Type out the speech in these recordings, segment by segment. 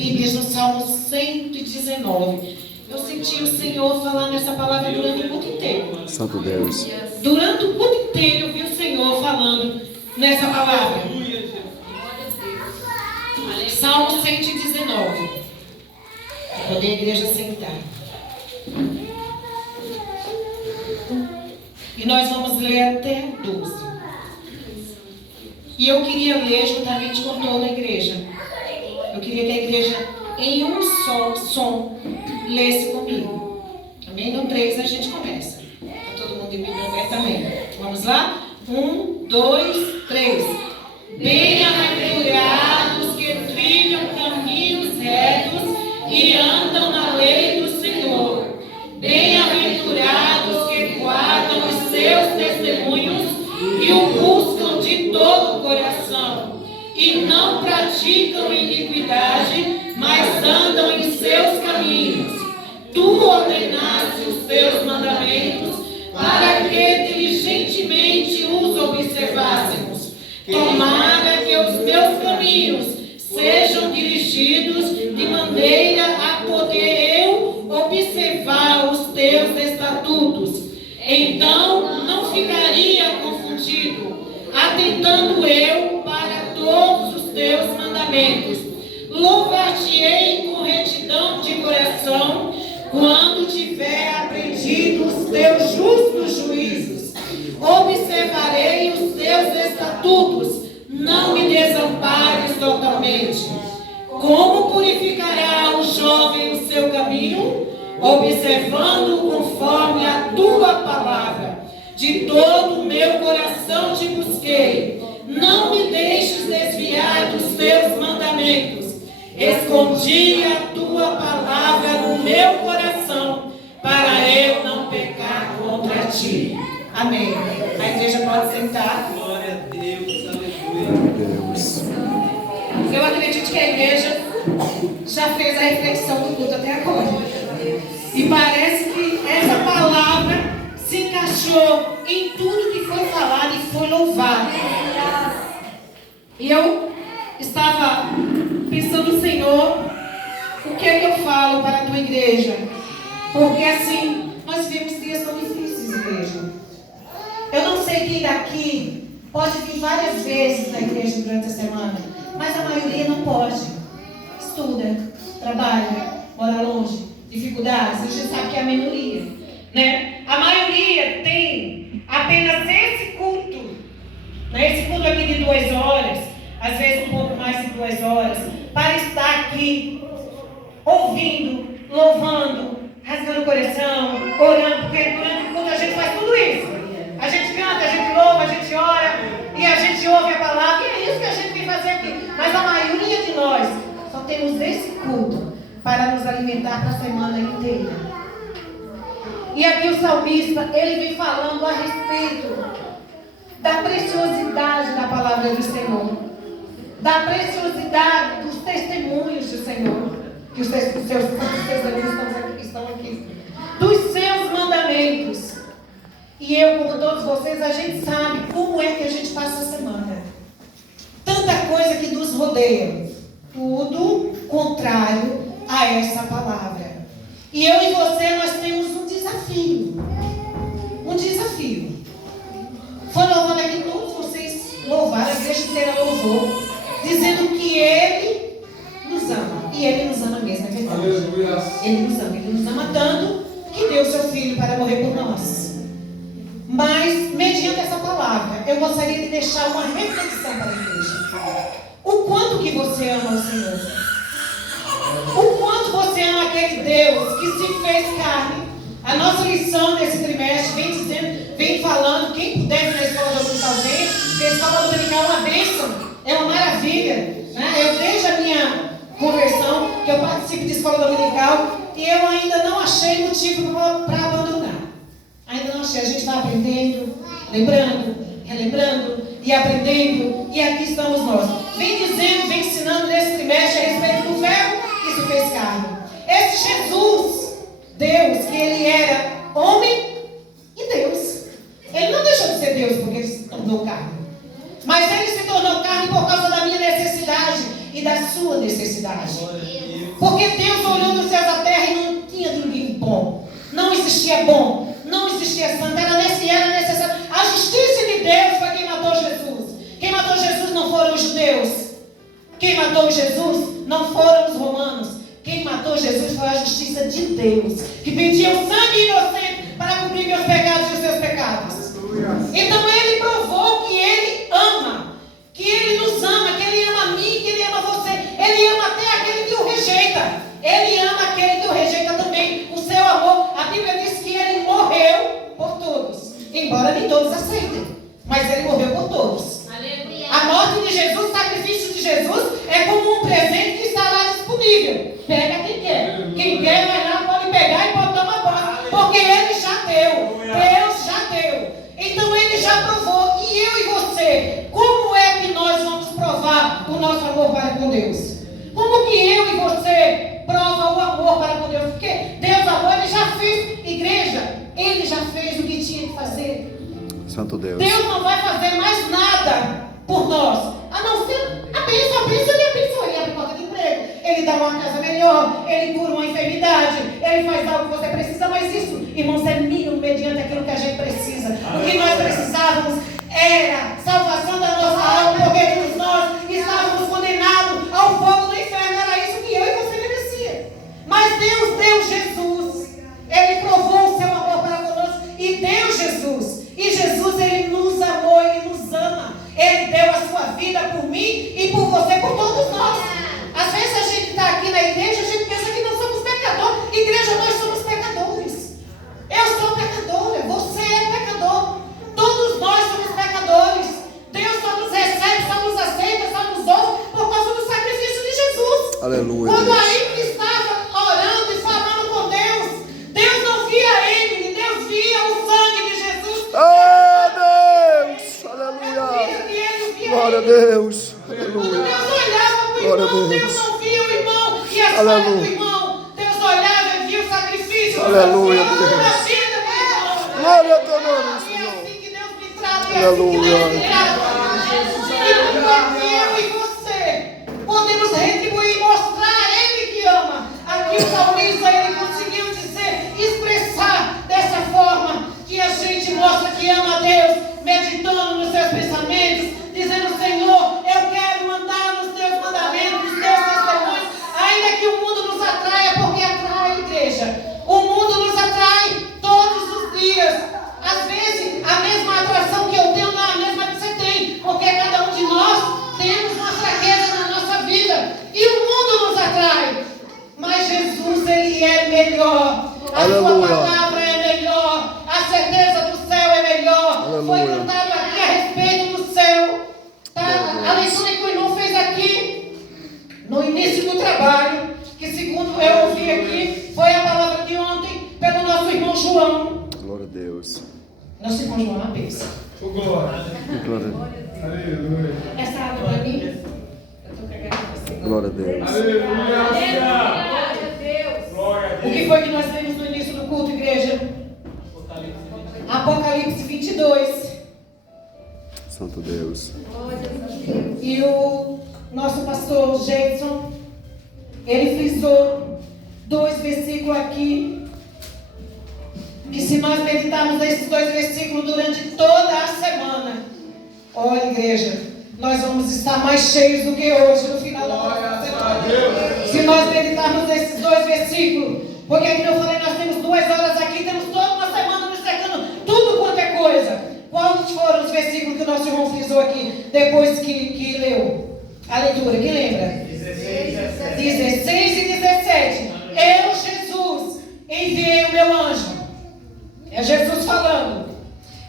Bíblias no Salmo 119. Eu senti o Senhor falar nessa palavra durante o culto inteiro. Santo Deus. Durante o culto inteiro eu vi o Senhor falando nessa palavra. Salmo 119. Para poder a igreja sentar. E nós vamos ler até o 12. E eu queria ler juntamente com toda a igreja. Eu queria que a igreja, em um só som, lesse comigo. Amém? No 3 a gente começa. Está todo mundo de Bíblia aberta? Amém. Vamos lá? 1, 2, 3. Bem-aventurados que trilham caminhos retos e andam na lei do Senhor. Bem-aventurados que guardam os seus testemunhos e o buscam de todo o coração. E não praticam iniquidade, mas andam em seus caminhos. Tu ordenaste os teus mandamentos para que diligentemente os observássemos. Tomara que os meus caminhos sejam dirigidos de maneira a poder eu observar os teus estatutos. Então não ficaria confundido, atentando eu para todos os teus mandamentos. Louvar-te-ei com retidão de coração, quando tiver aprendido os teus justos juízos. Observarei os teus estatutos, não me desampares totalmente. Como purificará o jovem o seu caminho? Observando conforme a tua palavra. De todo o meu coração te busquei. Não me deixes desviar dos teus mandamentos. Escondi a tua palavra no meu coração, para eu não pecar contra ti. Amém. A igreja pode sentar. Glória a Deus, aleluia. Eu acredito que a igreja já fez a reflexão do culto até agora. E parece que essa palavra se encaixou em tudo que foi falado e foi louvado. E eu estava pensando, Senhor, o que é que eu falo para a tua igreja? Porque assim, nós vivemos dias tão difíceis, igreja. Eu não sei quem daqui pode vir várias vezes na igreja durante a semana, mas a maioria não pode. Estuda, trabalha, mora longe, dificuldades, a gente sabe que é a minoria, né? A maioria tem apenas esse culto, né? Esse culto aqui de 2 horas, às vezes um pouco mais de 2 horas, para estar aqui ouvindo, louvando, rasgando o coração, orando, porque durante o culto a gente faz tudo isso. A gente canta, a gente louva, a gente ora e a gente ouve a palavra, e é isso que a gente vem fazer aqui. Mas a maioria de nós só temos esse culto para nos alimentar para a semana inteira. E aqui o salmista, ele vem falando a respeito da preciosidade da palavra do Senhor, da preciosidade dos testemunhos do Senhor, que os seus testemunhos estão aqui, dos seus mandamentos. E eu, como todos vocês, a gente sabe como é que a gente passa a semana. Tanta coisa que nos rodeia, tudo contrário a essa palavra. E eu e você, nós temos um desafio. Um desafio. Foi louvando aqui, todos vocês louvaram, a igreja inteira louvou, dizendo que Ele nos ama. E Ele nos ama mesmo, é verdade. Aleluia. Ele nos ama tanto que deu seu Filho para morrer por nós. Mas, mediante essa palavra, eu gostaria de deixar uma reflexão para a igreja. O quanto que você ama o Senhor? O quanto você ama aquele Deus que se fez carne? A nossa lição nesse trimestre vem falando, quem puder vir na escola dominical vem, porque a escola dominical é uma bênção, é uma maravilha, né? Eu desde a minha conversão, que eu participo de escola dominical, e eu ainda não achei motivo para abandonar. Ainda não achei, a gente vai aprendendo, lembrando, relembrando e aprendendo, e aqui estamos nós. Vem dizendo, vem ensinando nesse trimestre a respeito do verbo que se fez carne. Esse Jesus, Deus, que ele era homem e Deus. Ele não deixou de ser Deus porque ele se tornou carne. Mas ele se tornou carne por causa da minha necessidade e da sua necessidade. felicidade. Porque Deus olhou nos céus da terra e não tinha ninguém bom. Não existia bom. Não existia santo. Era necessário. A justiça de Deus foi quem matou Jesus. Quem matou Jesus não foram os judeus. Quem matou Jesus não foram os romanos. Quem matou Jesus foi a justiça de Deus, que pediu sangue inocente para cobrir meus pecados e os seus pecados. Então Ele provou que Ele ama, que Ele nos ama, que Ele ama a mim, que Ele ama você. Ele ama até aquele que o rejeita. Ele ama aquele que o rejeita também. O seu amor, a Bíblia diz que Ele morreu por todos, embora nem todos aceitem, mas Ele morreu por todos. A morte de Jesus, o sacrifício de Jesus é como um presente que está lá disponível. Pega quem quer. Quem quer vai lá, pode pegar e pode tomar posse. Porque Ele já deu. Deus já deu. Então Ele já provou. E eu e você, como é que nós vamos provar o nosso amor para com Deus? Como que eu e você prova o amor para com Deus? Porque Deus amor, Ele já fez. Igreja, Ele já fez o que tinha que fazer. Santo Deus. Deus não vai fazer mais nada por nós, a não ser a bênção, Ele abençoa, Ele abre porta de emprego, Ele dá uma casa melhor, Ele cura uma enfermidade, Ele faz algo que você precisa, mas isso, irmãos, é mínimo mediante aquilo que a gente precisa. O que nós precisávamos era salvação da nossa alma, porque todos nós estávamos condenados ao fogo do inferno, era isso que eu e você merecia. Mas Deus deu Jesus, Ele provou o seu amor para conosco e deu Jesus. E Jesus, Ele nos amou, Ele nos ama. Ele deu a sua vida por mim e por você, por todos nós. Às vezes a gente está aqui na igreja, a gente pensa que nós somos pecadores. Igreja, nós somos pecadores. Eu sou pecadora, você é pecador. Todos nós somos pecadores. Deus só nos recebe, só nos aceita, só nos ouve por causa do sacrifício de Jesus. Aleluia. Quando aí estava orando e falando com Deus, Deus não via ele, Deus via o sangue de Jesus. Deus! Aleluia! Glória a Deus! Quando Aleluia! Deus olhava para o Glória a irmão, Deus. Deus não via o irmão e a história do irmão. Deus olhava e via o sacrifício. Aleluia, a vida Deus. do irmão. Glória ao teu nome, E é Senhor. assim que Deus me trata, é assim que Aleluia. Deus me trata. E porque eu e você podemos retribuir e mostrar a Ele que ama. Aqui o salmista, ele conseguiu dizer, expressar dessa forma que a gente mostra que ama a Deus, meditando nos seus pensamentos, dizendo, Senhor, eu quero andar nos teus mandamentos, nos teus testemunhos, ainda que o mundo nos atraia, porque atrai a igreja. O mundo nos atrai todos os dias. Às vezes, a mesma atração que eu tenho não é a mesma que você tem, porque cada um de nós temos uma fraqueza na nossa vida. E o mundo nos atrai. Mas Jesus, Ele é melhor. A Aleluia. sua palavra é melhor. A certeza do céu é melhor. Aleluia. Foi cantado aqui a respeito do céu. Tá? A leitura que o irmão fez aqui, no início do trabalho, que segundo eu ouvi aqui, foi a palavra de ontem, pelo nosso irmão João. Glória a Deus. Nosso irmão João, uma bênção. Glória Essa água para mim, eu estou pegando. Glória a Deus. O que foi que nós lemos no início do culto, igreja? Apocalipse 22. Santo Deus. E o nosso pastor Jason, ele frisou 2 versículos aqui, que se nós meditarmos nesses 2 versículos durante toda a semana, olha, igreja, nós vamos estar mais cheios do que hoje no final da nossa semana. Se nós meditarmos nesses 2 versículos, porque aqui eu falei, nós temos 2 horas aqui, temos toda uma semana nos secando tudo quanto é coisa. Quais foram os versículos que o nosso irmão frisou aqui, depois que leu a leitura? Quem lembra? 16 e 17. Eu, Jesus, enviei o meu anjo. É Jesus falando.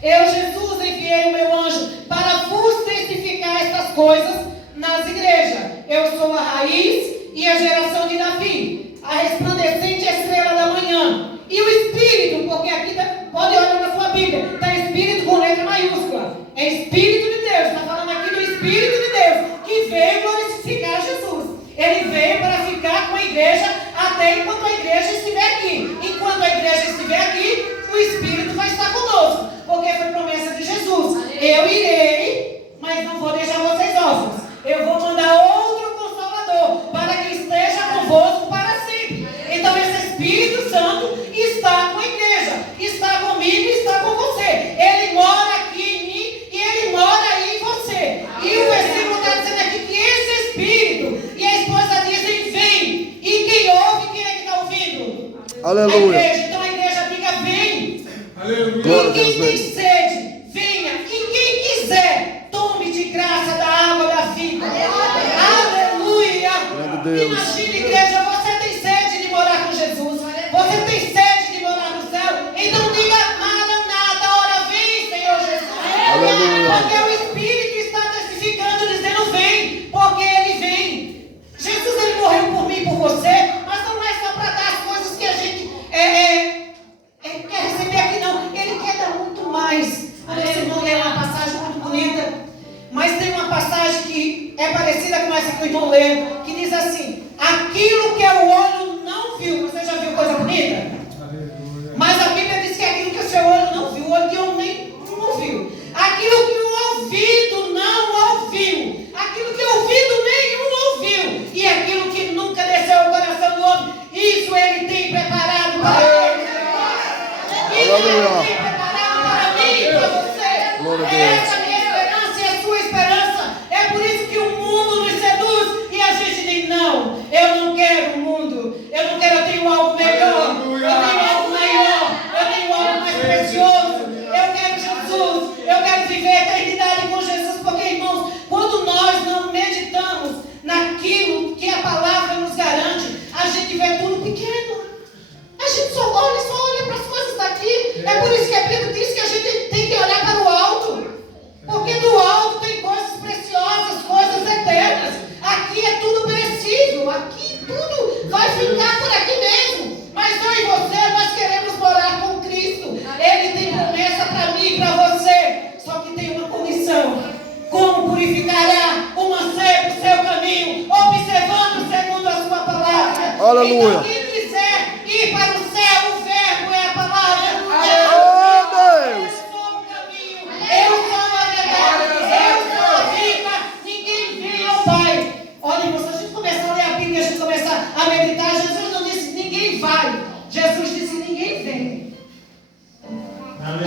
Eu, Jesus, enviei o meu anjo para vos testificar estas coisas nas igrejas. Eu sou a raiz e a geração de Davi, a resplandecente estrela da manhã. E o Espírito, porque aqui pode olhar na sua Bíblia, está Espírito com letra maiúscula. É Espírito de Deus, está falando aqui do Espírito de Deus, que veio glorificar Jesus. Ele veio para ficar com a igreja até enquanto a igreja estiver aqui. Enquanto a igreja estiver aqui, o Espírito vai estar conosco, porque foi promessa de Jesus. Eu irei, mas não vou deixar vocês órfãos. Eu vou mandar outro Consolador para que Aleluia. Então a igreja diga: vem. Glória a E Deus, quem tem vem. sede, venha. E quem quiser, tome de graça da água da vida. Aleluia. Glória a Deus. Imagine, igreja, você tem sede de morar com Jesus. Você tem sede de morar no céu. Então diga: nada, ora vem, Senhor Jesus. Aleluia. Porque o Espírito está testificando, dizendo: vem, porque Ele vem. Jesus, Ele morreu por mim, por você, mas não é só para dar as coisas que a gente quer receber aqui, não. Ele quer dar muito mais. A nossa irmã leu uma passagem muito bonita, mas tem uma passagem que é parecida com essa que o irmão leu, que diz assim: aquilo que o olho não viu. Você já viu coisa bonita? Mas a Bíblia diz que aquilo que o seu olho não viu, o olho que eu nem não viu, aquilo que o ouvido não ouviu, aquilo que o ouvido nenhum ouviu, e aquilo que nunca desceu ao coração do homem, isso Ele tem preparado para ele. Isso Ele tem preparado para mim e para você. Glória a Deus. Essa é a minha esperança e a sua esperança. É por isso que o mundo nos seduz e a gente diz: não, eu não quero o mundo, eu não quero, eu tenho algo melhor, eu tenho algo maior, eu tenho algo mais precioso, eu quero Jesus, eu quero viver a eternidade com Jesus. Porque, irmãos, quando nós não meditamos naquilo que a palavra nos garante, a gente vê tudo pequeno. A gente só olha para as coisas daqui. É por isso que a Bíblia diz que a gente tem que olhar para o alto, porque do alto tem coisas preciosas, coisas eternas. Aqui é tudo perecível, aqui tudo vai ficar por aqui mesmo. Mas eu e você, nós queremos morar com Cristo. Ele tem promessa para mim e para você. Só que tem uma condição: como purificará o mancebo o seu caminho, observando segundo a sua palavra. Aleluia. Então, quem quiser ir para o céu, o verbo é a palavra. Oh, Deus. Eu sou o caminho, eu sou a verdade, eu sou a vida. Ninguém vem ao Pai. Olha, irmão, se a gente começar a ler a Bíblia e a gente começar a meditar, Jesus não disse ninguém vai, Jesus disse ninguém vem.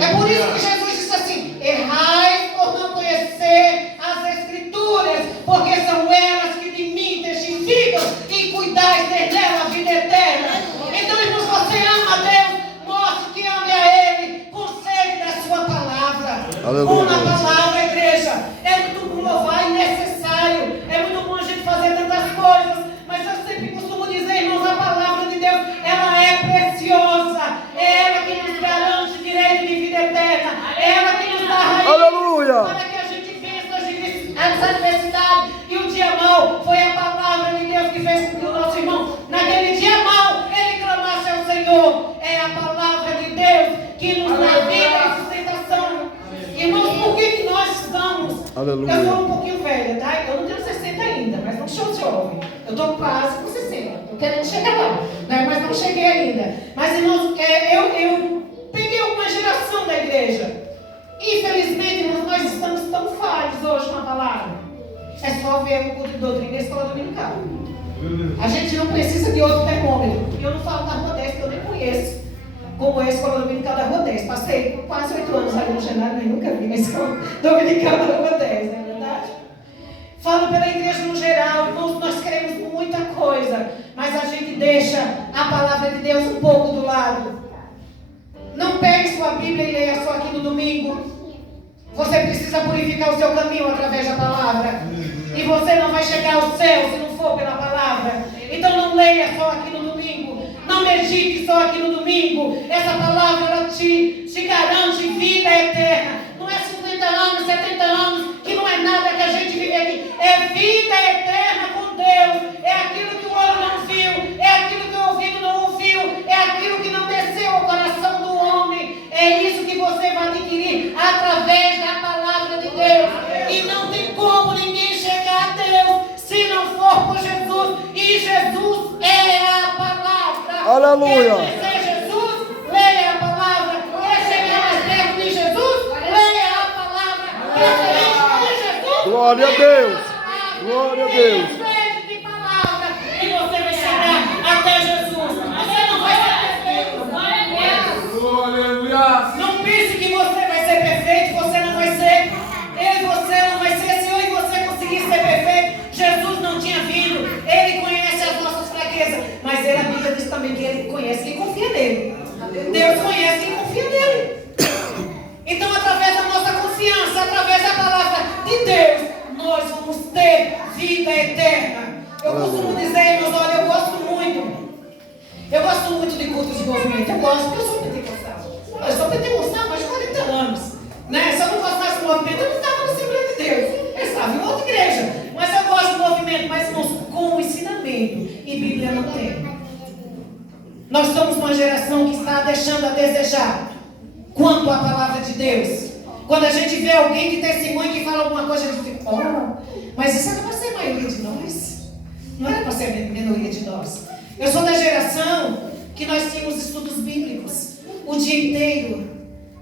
É por isso que Jesus disse assim: errai por não conhecer as Escrituras, porque são elas que de mim testificam, e cuidais dela a vida eterna. Então, irmãos, você ama a Deus, mostre que ame a Ele, com sede da sua palavra. Aleluia. Uma palavra, igreja. É muito bom louvar, é necessário. É muito bom a gente fazer tantas coisas, mas eu sempre costumo dizer, irmãos, a palavra de Deus, ela é preciosa. É ela que nos garante direito de vida eterna. É ela que nos dá raiz. Aleluia. Para que a gente vença as adversidades. E o dia mau foi a palavra de Deus que fez com que o nosso irmão, naquele dia mau, ele clamasse ao Senhor. É a palavra de Deus que nos dá vida e sustentação. Irmãos, por que nós estamos? Aleluia. Eu sou um pouquinho velha, tá? Eu não tenho 60 ainda, mas não sou jovem. Eu estou quase com 60. Estou querendo chegar lá, né? Mas não cheguei ainda. Mas, irmãos, eu peguei uma geração da igreja. Infelizmente, irmãos, nós estamos tão falhos hoje com a palavra. É só ver o culto de doutrina e a escola dominical. A gente não precisa de outro termômetro. E eu não falo da Rua 10, que eu nem conheço, como é a escola dominical da Rua 10. Passei por quase 8 anos ali no Genário, mas nunca vi a escola dominical da Rua 10, não é verdade? Falo pela igreja no geral, irmãos, nós queremos muita coisa, mas a gente deixa a palavra de Deus um pouco do lado. Não pegue sua Bíblia e leia só aqui no domingo. Você precisa purificar o seu caminho através da palavra. E você não vai chegar ao céu se não for pela palavra. Então não leia só aqui no domingo. Não medite só aqui no domingo. Essa palavra ela te garante vida eterna. Não é 50 anos, 70 anos, que não é nada que a gente vive aqui. É vida eterna com Deus. É aquilo que o olho não viu. É aquilo que o ouvido não ouviu. É aquilo que não desceu ao coração do homem. É isso que você vai adquirir através da palavra de Deus. E não tem como ninguém chegar a Deus se não for por Jesus. E Jesus é a palavra. Aleluia. Quer conhecer Jesus? Leia a palavra. Quer chegar mais perto de Jesus? Leia a palavra. Quer ser íntimo de Jesus? Glória a Deus. Glória a Deus. Sede de palavra. E você vai chegar até Jesus. Você não vai ser perfeito. Não pense que você vai ser perfeito. Você não vai ser. Eu e você não vai ser. Se eu e você conseguir ser perfeito, Jesus não tinha vindo. Ele conhece as nossas fraquezas. Mas a Bíblia diz também que Ele conhece quem confia. confia nele. Deus conhece quem confia nele. Então, através da nossa confiança, através da palavra de Deus, nós vamos ter vida eterna. Eu costumo dizer, meus olhos, eu gosto muito de cultos de movimento. Eu gosto, porque eu sou pentecostal. Eu sou pentecostal há mais de 40 anos. Né? Se eu não gostasse do movimento, eu não estava na Assembleia de Deus. Eu estava em outra igreja. Mas eu gosto do movimento, mas irmãos, com o ensinamento. E Bíblia não tem. Nós somos uma geração que está deixando a desejar quanto à palavra de Deus. Quando a gente vê alguém que testemunha que fala alguma coisa, a gente fica, mas isso era para ser a maioria de nós. Não era para ser a minoria de nós. Eu sou da geração que nós tínhamos estudos bíblicos o dia inteiro,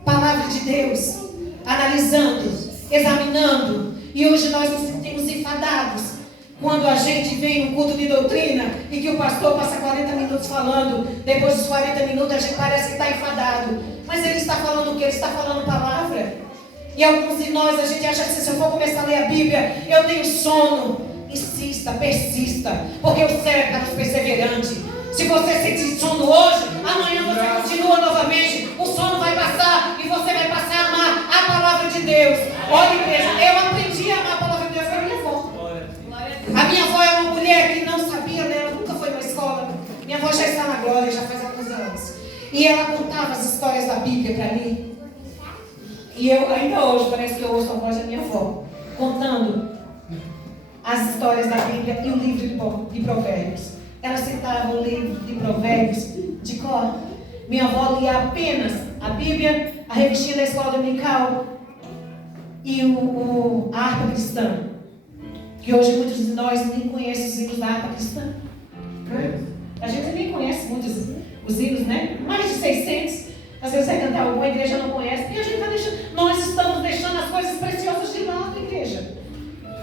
palavra de Deus, analisando, examinando. E hoje nós nos sentimos enfadados quando a gente vem no culto de doutrina e que o pastor passa 40 minutos falando. Depois dos 40 minutos a gente parece que está enfadado. Mas ele está falando o quê? Ele está falando palavra. E alguns de nós, a gente acha que se eu for começar a ler a Bíblia, eu tenho sono. Insista, persista, porque o céu é para os perseverantes. Se você sentir sono hoje, amanhã você continua novamente. O sono vai passar e você vai passar a amar a palavra de Deus. Olha, igreja, eu aprendi a amar a palavra de Deus com a minha avó. A minha avó é uma mulher que não sabia ler, ela nunca foi na escola. Minha avó já está na glória, já faz alguns anos. E ela contava as histórias da Bíblia para mim. E eu, ainda hoje, parece que eu ouço a voz da minha avó, contando as histórias da Bíblia e o livro de Provérbios. Ela citava o livro de Provérbios de cor. Minha avó lia apenas a Bíblia, a revistinha da escola dominical e a harpa cristã. Que hoje muitos de nós nem conhecem os hinos da harpa cristã. A gente nem conhece muitos os hinos, né? Mais de 600. Às vezes você cantar alguma igreja não conhece. E a gente está deixando. Nós estamos deixando as coisas preciosas de lado, igreja.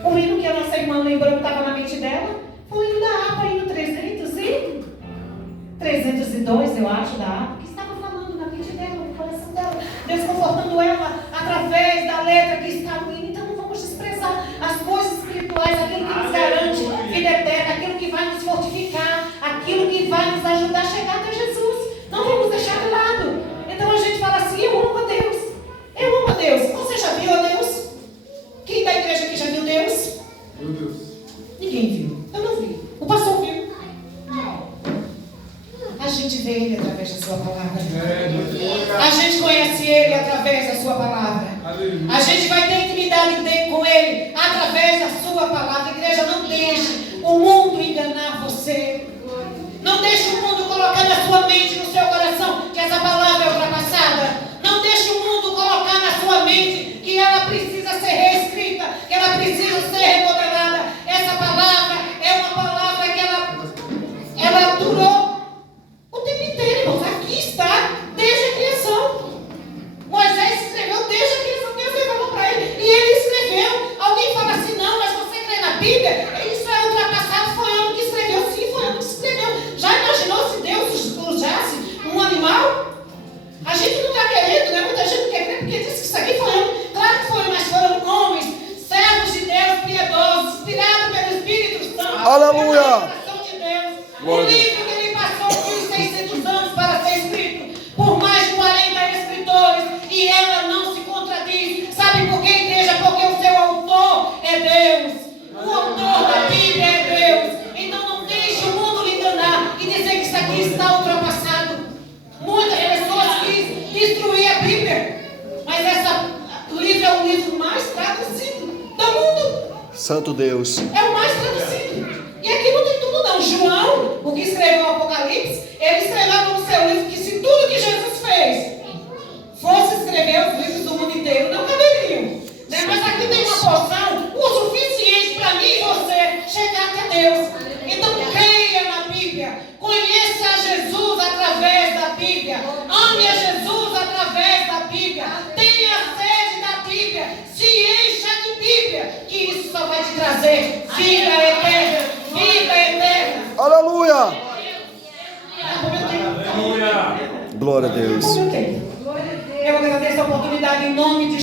O hino que a nossa irmã lembrou que estava na mente dela foi o hino da harpa, hino 302, eu acho, da harpa, que estava falando na mente dela, no coração dela. Deus confortando ela através da letra que está no hino. Então não vamos desprezar as coisas espirituais, aquilo que nos garante vida eterna, aquilo que vai nos fortificar, aquilo que vai nos ajudar a chegar até Jesus. Não vamos deixar de lado. Então a gente fala assim, eu amo a Deus. Eu amo a Deus. Você já viu a Deus? Quem da igreja aqui já viu Deus? Meu Deus. Ninguém viu. Eu não vi. O pastor viu. A gente vê Ele através da sua palavra. A gente conhece Ele através da sua palavra. A gente vai ter intimidade com Ele através da sua palavra. Igreja, não deixe o mundo enganar você. Não deixe o mundo colocar na sua mente, no seu coração, que essa palavra é ultrapassada. Não deixe o mundo colocar na sua mente que ela precisa ser reescrita, que ela precisa ser remodelada. Essa palavra é uma palavra que ela durou o tempo inteiro, irmãos. Aqui está, desde a criação. Moisés escreveu desde a criação. Deus falou para ele, e ele escreveu. Alguém fala assim, não, mas você crê na Bíblia? Isso é ultrapassado, foi ele que escreveu. Sim, foi ele que escreveu. Já imaginou se Deus usasse um animal? A gente não está querendo, né? Muita gente quer crer porque diz que isso aqui foi ele. Claro que foi, mas foram homens, servos de Deus, piedosos, inspirados pelo Espírito Santo. Aleluia! Pela revelação de Deus. O livro que ele passou 1.600 anos para ser escrito por mais de 40 escritores, e ela não se contradiz. Sabe por quê, igreja? Porque o seu autor é Deus. O autor da Bíblia é Deus. Então não deixe o mundo lhe enganar e dizer que isso aqui está ultrapassado. Muitas pessoas quis destruir a Bíblia, mas o livro é o livro mais traduzido do mundo. Santo Deus. É o mais traduzido. E aqui não tem tudo não. João, o que escreveu o Apocalipse, ele escreveu no seu livro que se tudo que Jesus fez fosse escrever os livros do mundo inteiro, não caberiam. Né? Mas aqui tem uma porção o suficiente para mim e você chegar até Deus. Então creia na Bíblia. Conheça Jesus através da Bíblia. Ame a Jesus através da Bíblia. Tenha sede da Bíblia. Se encha de Bíblia. Que isso só vai te trazer vida eterna. Vida eterna. Aleluia! Aleluia. Glória a Deus. Eu agradeço a oportunidade em nome de